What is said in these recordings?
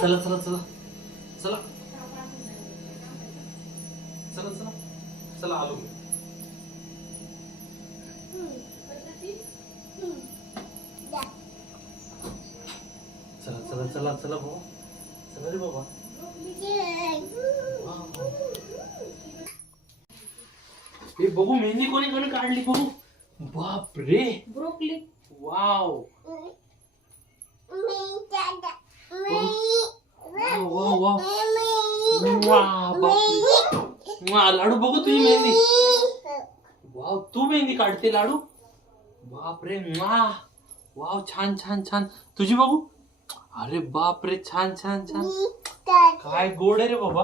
चला चला चला चला चला चला चला आलो मी. चला चला चला चला बाबा, चला रे बाबा. हे बघू मेहंदी कोणी कोणी काढली बघू. बाप रे, broccoli. Wow wow wow wow. लाडू बघू तुझी मेहंदी. वाव, तू मेहंदी काढते लाडू. बाप रे, वाव छान छान छान. तुझी बघू. अरे बाप रे, छान छान छान. काय गोड आहे रे बाबा.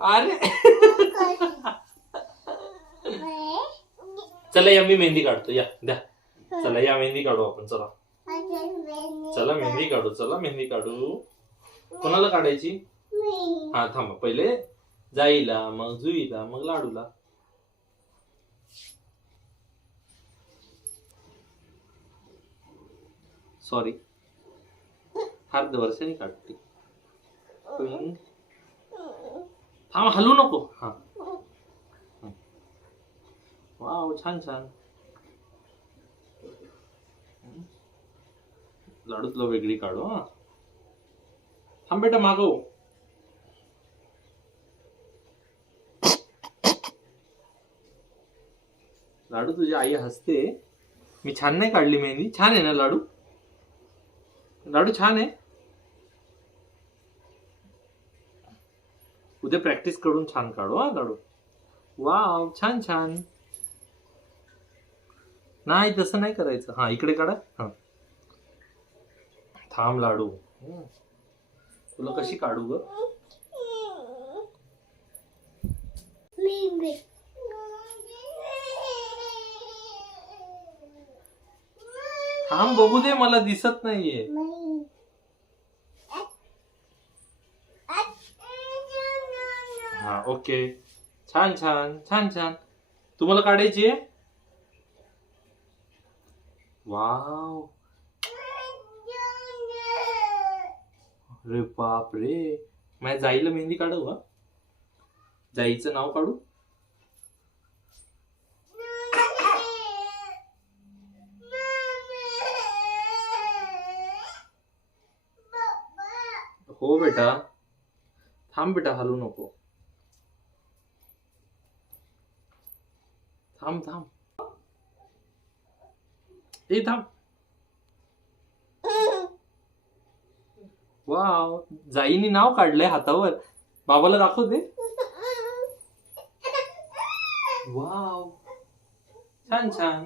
अरे चला या, मी मेहंदी काढतो. या द्या. चला या, मेहंदी काढू आपण. चला चला मेहंदी काढू. चला मेहंदी काढू. कोणाला काढायची? हा थांबा, पहिले जाईला, मग जुईला, मग लाडूला. सॉरी, हात वर्षाने काढते. थांब, हलू नको. हा, वाव छान छान. लाडू तुला वेगळी काढू. हा थांब बेटा, मागव. लाडू तुझी आई हसते. मी छान नाही काढली मेहंदी. छान आहे ना लाडू? लाडू छान आहे. उद्या प्रॅक्टिस करून छान काढू. हा लाडू. वाव छान छान. नाही तसं नाही करायचं. हा इकडे काढा. हा थांब लाडू, तुला कशी काढू ग? थांब बघू दे, मला दिसत नाहीये. हा ओके, छान छान छान छान. तुम्हाला काढायची आहे? वाव, अरे बाप रे. माझ्या जाईला मेहंदी काढू. हा जाईचं नाव काढू. हो बेटा, थांब बेटा, हलू नको. थांब थांब, ए थांब. वाव, जाईनी नाव काढलंय हातावर. बाबाला दाखव दे. वाव छान छान.